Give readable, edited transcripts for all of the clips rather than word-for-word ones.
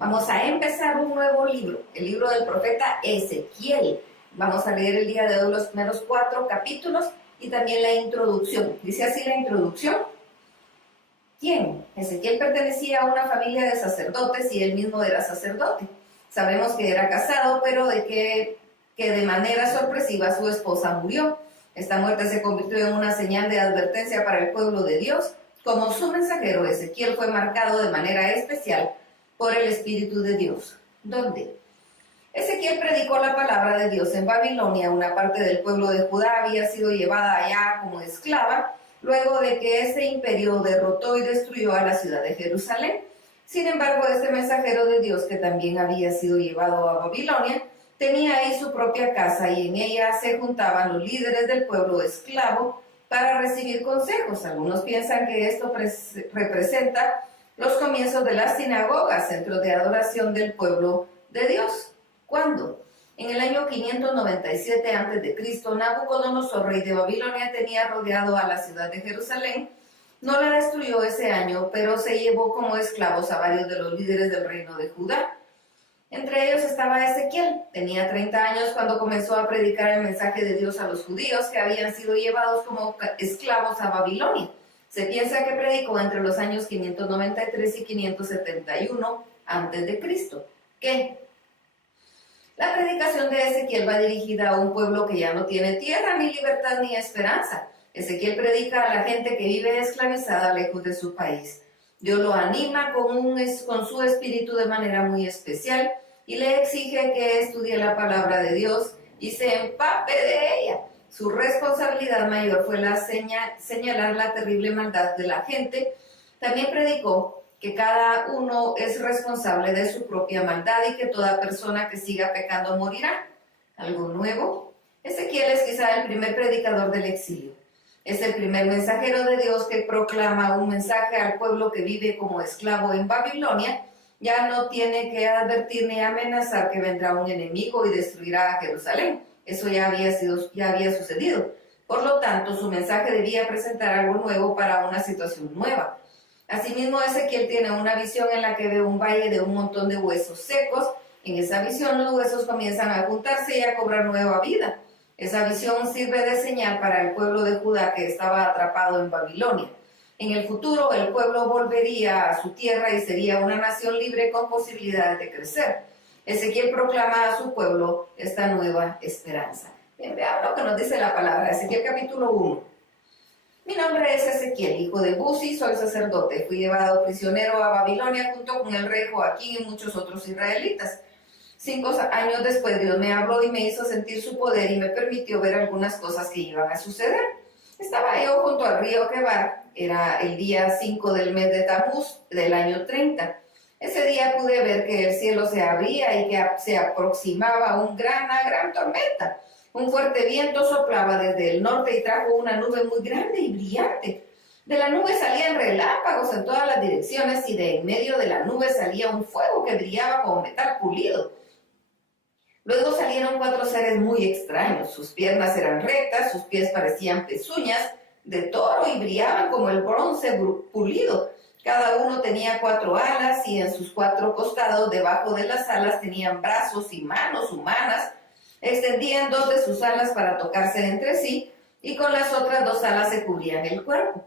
Vamos a empezar un nuevo libro, el libro del profeta Ezequiel. Vamos a leer el día de hoy los primeros 4 capítulos y también la introducción. Dice así la introducción. ¿Quién? Ezequiel pertenecía a una familia de sacerdotes y él mismo era sacerdote. Sabemos que era casado, pero que de manera sorpresiva su esposa murió. Esta muerte se convirtió en una señal de advertencia para el pueblo de Dios. Como su mensajero, Ezequiel fue marcado de manera especial por el Espíritu de Dios. ¿Dónde? Ezequiel predicó la palabra de Dios en Babilonia. Una parte del pueblo de Judá había sido llevada allá como esclava, luego de que ese imperio derrotó y destruyó a la ciudad de Jerusalén. Sin embargo, este mensajero de Dios, que también había sido llevado a Babilonia, tenía ahí su propia casa y en ella se juntaban los líderes del pueblo esclavo para recibir consejos. Algunos piensan que esto representa los comienzos de las sinagogas, centros de adoración del pueblo de Dios. ¿Cuándo? En el año 597 a.C., Nabucodonosor, rey de Babilonia, tenía rodeado a la ciudad de Jerusalén. No la destruyó ese año, pero se llevó como esclavos a varios de los líderes del reino de Judá. Entre ellos estaba Ezequiel. Tenía 30 años cuando comenzó a predicar el mensaje de Dios a los judíos que habían sido llevados como esclavos a Babilonia. Se piensa que predicó entre los años 593 y 571 a.C. ¿Qué? La predicación de Ezequiel va dirigida a un pueblo que ya no tiene tierra, ni libertad, ni esperanza. Ezequiel predica a la gente que vive esclavizada lejos de su país. Dios lo anima con su espíritu de manera muy especial y le exige que estudie la palabra de Dios y se empape de ella. Su responsabilidad mayor fue señalar la terrible maldad de la gente. También predicó que cada uno es responsable de su propia maldad y que toda persona que siga pecando morirá. ¿Algo nuevo? Ezequiel es quizá el primer predicador del exilio. Es el primer mensajero de Dios que proclama un mensaje al pueblo que vive como esclavo en Babilonia. Ya no tiene que advertir ni amenazar que vendrá un enemigo y destruirá a Jerusalén. Eso ya había sucedido. Por lo tanto, su mensaje debía presentar algo nuevo para una situación nueva. Asimismo, Ezequiel tiene una visión en la que ve un valle de un montón de huesos secos. En esa visión, los huesos comienzan a juntarse y a cobrar nueva vida. Esa visión sirve de señal para el pueblo de Judá que estaba atrapado en Babilonia. En el futuro, el pueblo volvería a su tierra y sería una nación libre con posibilidades de crecer. Ezequiel proclama a su pueblo esta nueva esperanza. Bien, veamos lo que nos dice la palabra. Ezequiel capítulo 1. Mi nombre es Ezequiel, hijo de Buzi, soy sacerdote. Fui llevado prisionero a Babilonia junto con el rey Joaquín y muchos otros israelitas. 5 años después Dios me habló y me hizo sentir su poder y me permitió ver algunas cosas que iban a suceder. Estaba yo junto al río Quebar, era el día 5 del mes de Tamuz del año 30. Ese día pude ver que el cielo se abría y que se aproximaba una gran tormenta. Un fuerte viento soplaba desde el norte y trajo una nube muy grande y brillante. De la nube salían relámpagos en todas las direcciones y de en medio de la nube salía un fuego que brillaba como metal pulido. Luego salieron 4 seres muy extraños. Sus piernas eran rectas, sus pies parecían pezuñas de toro y brillaban como el bronce pulido. Cada uno tenía 4 alas y en sus 4 costados, debajo de las alas, tenían brazos y manos humanas. Extendían 2 de sus alas para tocarse entre sí y con las otras 2 alas se cubrían el cuerpo.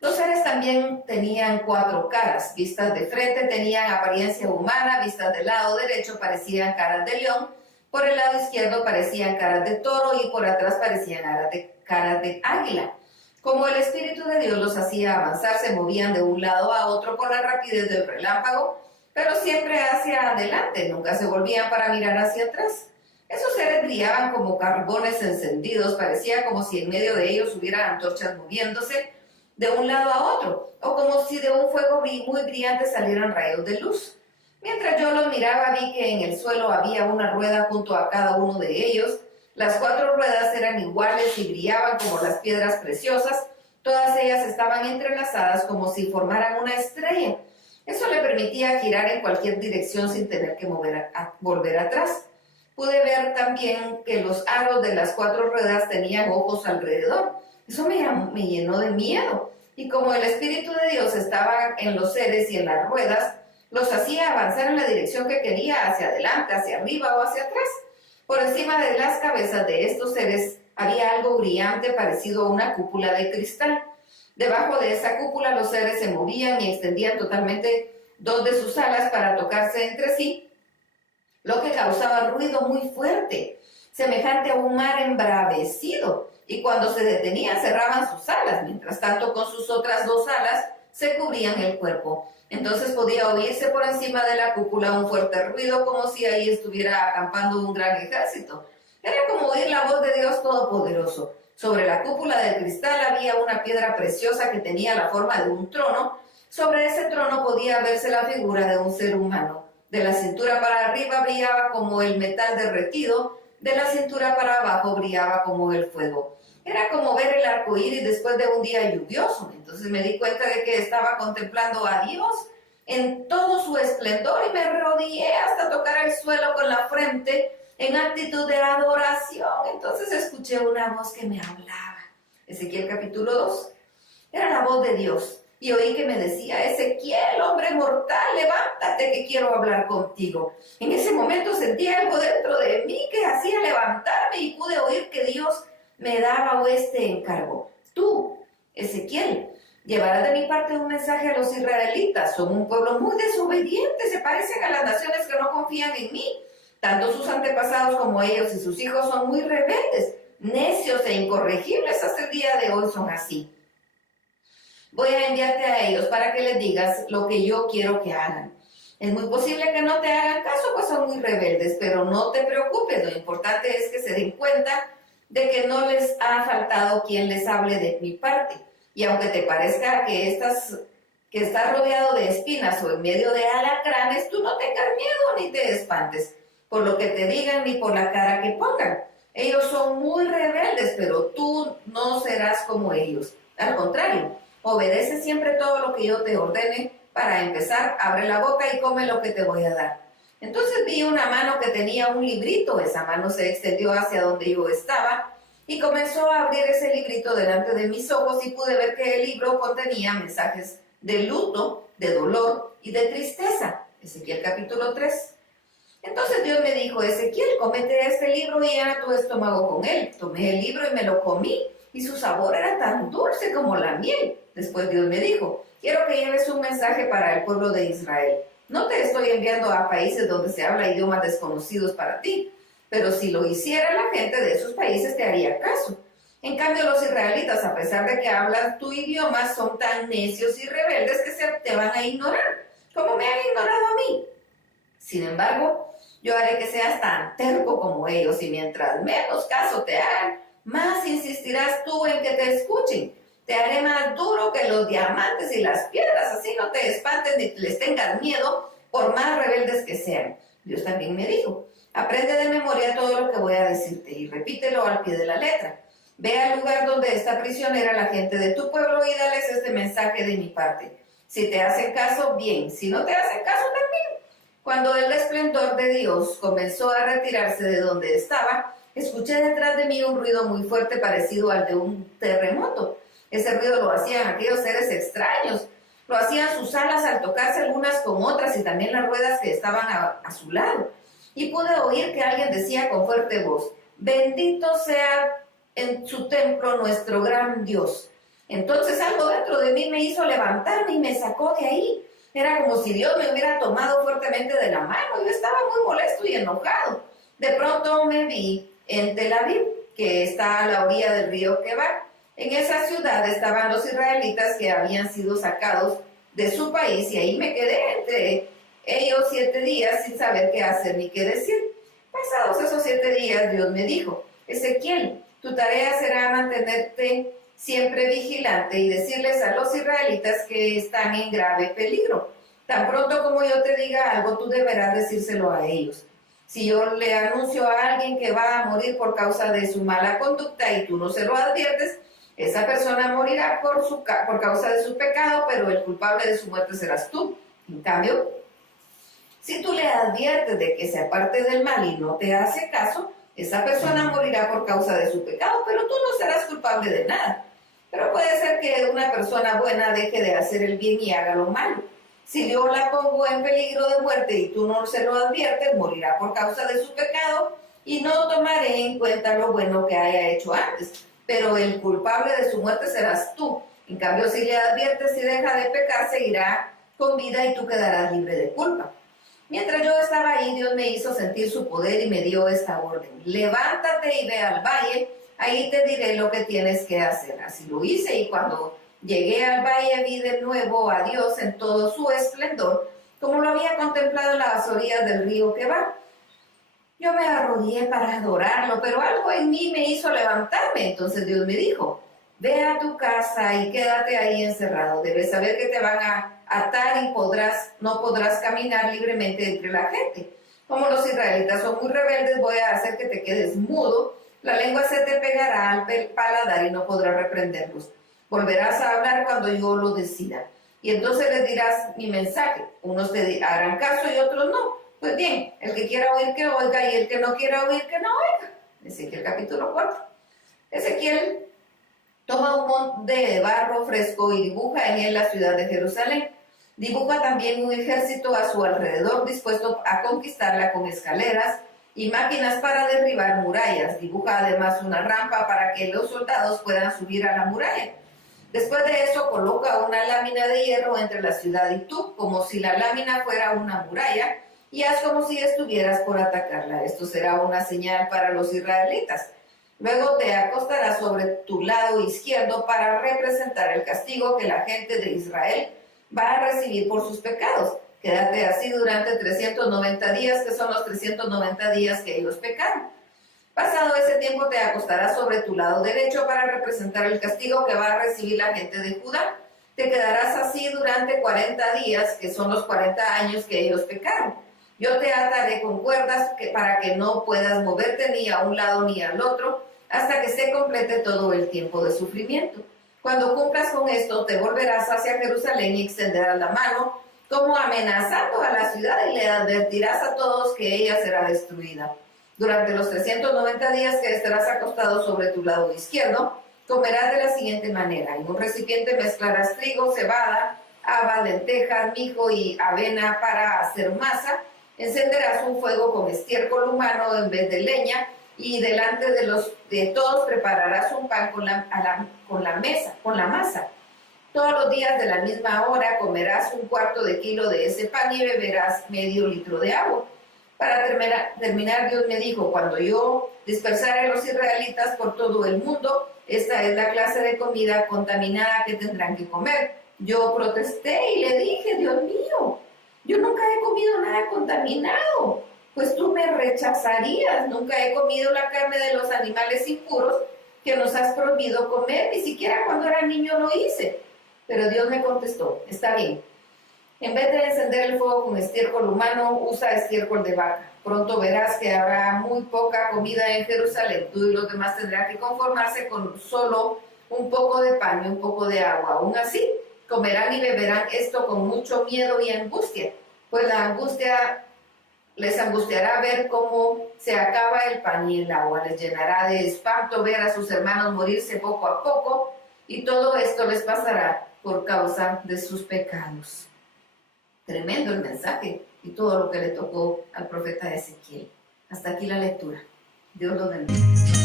Los seres también tenían 4 caras. Vistas de frente tenían apariencia humana, vistas del lado derecho parecían caras de león, por el lado izquierdo parecían caras de toro y por atrás parecían caras de águila. Como el Espíritu de Dios los hacía avanzar, se movían de un lado a otro con la rapidez del relámpago, pero siempre hacia adelante, nunca se volvían para mirar hacia atrás. Esos seres brillaban como carbones encendidos, parecía como si en medio de ellos hubiera antorchas moviéndose de un lado a otro, o como si de un fuego muy brillante salieran rayos de luz. Mientras yo los miraba, vi que en el suelo había una rueda junto a cada uno de ellos. Las 4 ruedas eran iguales y brillaban como las piedras preciosas. Todas ellas estaban entrelazadas como si formaran una estrella. Eso le permitía girar en cualquier dirección sin tener que volver atrás. Pude ver también que los aros de las 4 ruedas tenían ojos alrededor. Eso me llenó de miedo. Y como el Espíritu de Dios estaba en los seres y en las ruedas, los hacía avanzar en la dirección que quería, hacia adelante, hacia arriba o hacia atrás. Por encima de las cabezas de estos seres había algo brillante parecido a una cúpula de cristal. Debajo de esa cúpula los seres se movían y extendían totalmente dos de sus alas para tocarse entre sí, lo que causaba ruido muy fuerte, semejante a un mar embravecido, y cuando se detenían cerraban sus alas, mientras tanto con sus otras dos alas se cubrían el cuerpo. Entonces podía oírse por encima de la cúpula un fuerte ruido, como si ahí estuviera acampando un gran ejército. Era como oír la voz de Dios Todopoderoso. Sobre la cúpula de cristal había una piedra preciosa que tenía la forma de un trono. Sobre ese trono podía verse la figura de un ser humano. De la cintura para arriba brillaba como el metal derretido, de la cintura para abajo brillaba como el fuego. Era como ver el arco iris después de un día lluvioso. Entonces me di cuenta de que estaba contemplando a Dios en todo su esplendor y me arrodillé hasta tocar el suelo con la frente en actitud de adoración. Entonces escuché una voz que me hablaba. Ezequiel capítulo 2. Era la voz de Dios. Y oí que me decía: Ezequiel, hombre mortal, levántate que quiero hablar contigo. En ese momento sentí algo dentro de mí que hacía levantarme y pude oír que Dios me daba este encargo: tú, Ezequiel, llevarás de mi parte un mensaje a los israelitas. Son un pueblo muy desobediente, se parecen a las naciones que no confían en mí. Tanto sus antepasados como ellos y sus hijos son muy rebeldes, necios e incorregibles. Hasta el día de hoy son así. Voy a enviarte a ellos para que les digas lo que yo quiero que hagan. Es muy posible que no te hagan caso, pues son muy rebeldes, pero no te preocupes. Lo importante es que se den cuenta de que no les ha faltado quien les hable de mi parte. Y aunque te parezca que estás rodeado de espinas o en medio de alacranes, tú no tengas miedo ni te espantes por lo que te digan ni por la cara que pongan. Ellos son muy rebeldes, pero tú no serás como ellos. Al contrario, obedece siempre todo lo que yo te ordene. Para empezar, abre la boca y come lo que te voy a dar. Entonces vi una mano que tenía un librito. Esa mano se extendió hacia donde yo estaba y comenzó a abrir ese librito delante de mis ojos, y pude ver que el libro contenía mensajes de luto, de dolor y de tristeza. Ezequiel capítulo 3. Entonces Dios me dijo: Ezequiel, cómete este libro y llena tu estómago con él. Tomé el libro y me lo comí, y su sabor era tan dulce como la miel. Después Dios me dijo: quiero que lleves un mensaje para el pueblo de Israel. No te estoy enviando a países donde se habla idiomas desconocidos para ti, pero si lo hiciera la gente de esos países te haría caso. En cambio, los israelitas, a pesar de que hablan tu idioma, son tan necios y rebeldes que te van a ignorar, como me han ignorado a mí. Sin embargo, yo haré que seas tan terco como ellos, y mientras menos caso te hagan, más insistirás tú en que te escuchen. Te haré más duro que los diamantes y las piedras, así no te espantes ni les tengas miedo, por más rebeldes que sean. Dios también me dijo: aprende de memoria todo lo que voy a decirte y repítelo al pie de la letra. Ve al lugar donde está prisionera la gente de tu pueblo y dales este mensaje de mi parte. Si te hacen caso, bien; si no te hacen caso, también. Cuando el esplendor de Dios comenzó a retirarse de donde estaba, escuché detrás de mí un ruido muy fuerte parecido al de un terremoto. Ese ruido lo hacían aquellos seres extraños. Lo hacían sus alas al tocarse algunas con otras, y también las ruedas que estaban a su lado. Y pude oír que alguien decía con fuerte voz: bendito sea en su templo nuestro gran Dios. Entonces algo dentro de mí me hizo levantarme y me sacó de ahí. Era como si Dios me hubiera tomado fuertemente de la mano. Yo estaba muy molesto y enojado. De pronto me vi en Tel Aviv, que está a la orilla del río Quebar. En esa ciudad estaban los israelitas que habían sido sacados de su país, y ahí me quedé entre ellos 7 días sin saber qué hacer ni qué decir. Pasados esos 7 días, Dios me dijo: Ezequiel, tu tarea será mantenerte siempre vigilante y decirles a los israelitas que están en grave peligro. Tan pronto como yo te diga algo, tú deberás decírselo a ellos. Si yo le anuncio a alguien que va a morir por causa de su mala conducta y tú no se lo adviertes, esa persona morirá por causa de su pecado, pero el culpable de su muerte serás tú. En cambio, si tú le adviertes de que se aparte del mal y no te hace caso, esa persona morirá por causa de su pecado, pero tú no serás culpable de nada. Pero puede ser que una persona buena deje de hacer el bien y haga lo malo. Si yo la pongo en peligro de muerte y tú no se lo adviertes, morirá por causa de su pecado y no tomaré en cuenta lo bueno que haya hecho antes. Pero el culpable de su muerte serás tú. En cambio, si le adviertes y deja de pecar, seguirá con vida y tú quedarás libre de culpa. Mientras yo estaba ahí, Dios me hizo sentir su poder y me dio esta orden: levántate y ve al valle, ahí te diré lo que tienes que hacer. Así lo hice, y cuando llegué al valle vi de nuevo a Dios en todo su esplendor, como lo había contemplado en las orillas del río Quebar. Yo me arrodillé para adorarlo, pero algo en mí me hizo levantarme. Entonces Dios me dijo: ve a tu casa y quédate ahí encerrado. Debes saber que te van a atar y no podrás caminar libremente entre la gente. Como los israelitas son muy rebeldes, voy a hacer que te quedes mudo. La lengua se te pegará al paladar y no podrás reprenderlos. Volverás a hablar cuando yo lo decida. Y entonces les dirás mi mensaje. Unos te harán caso y otros no. Pues bien, el que quiera oír que oiga, y el que no quiera oír que no oiga. Ezequiel capítulo 4. Ezequiel toma un monte de barro fresco y dibuja en él la ciudad de Jerusalén. Dibuja también un ejército a su alrededor dispuesto a conquistarla con escaleras y máquinas para derribar murallas. Dibuja además una rampa para que los soldados puedan subir a la muralla. Después de eso coloca una lámina de hierro entre la ciudad y tú, como si la lámina fuera una muralla, y haz como si estuvieras por atacarla. Esto será una señal para los israelitas. Luego te acostarás sobre tu lado izquierdo para representar el castigo que la gente de Israel va a recibir por sus pecados. Quédate así durante 390 días, que son los 390 días que ellos pecaron. Pasado ese tiempo te acostarás sobre tu lado derecho para representar el castigo que va a recibir la gente de Judá. Te quedarás así durante 40 días, que son los 40 años que ellos pecaron. Yo te ataré con cuerdas para que no puedas moverte ni a un lado ni al otro, hasta que se complete todo el tiempo de sufrimiento. Cuando cumplas con esto, te volverás hacia Jerusalén y extenderás la mano, como amenazando a la ciudad, y le advertirás a todos que ella será destruida. Durante los 390 días que estarás acostado sobre tu lado izquierdo, comerás de la siguiente manera: en un recipiente mezclarás trigo, cebada, haba, lentejas, mijo y avena para hacer masa. Encenderás un fuego con estiércol humano en vez de leña, y delante de todos prepararás un pan con la masa. Todos los días de la misma hora comerás un cuarto de kilo de ese pan y beberás medio litro de agua. Para terminar, Dios me dijo: cuando yo dispersare a los israelitas por todo el mundo, esta es la clase de comida contaminada que tendrán que comer. Yo protesté y le dije: Dios mío, yo nunca he comido nada contaminado, pues tú me rechazarías. Nunca he comido la carne de los animales impuros que nos has prohibido comer, ni siquiera cuando era niño lo hice. Pero Dios me contestó: está bien. En vez de encender el fuego con estiércol humano, usa estiércol de vaca. Pronto verás que habrá muy poca comida en Jerusalén. Tú y los demás tendrán que conformarse con solo un poco de pan y un poco de agua. Aún así, comerán y beberán esto con mucho miedo y angustia, pues les angustiará ver cómo se acaba el pan y el agua. Les llenará de espanto ver a sus hermanos morirse poco a poco, y todo esto les pasará por causa de sus pecados. Tremendo el mensaje y todo lo que le tocó al profeta Ezequiel. Hasta aquí la lectura. Dios lo bendiga.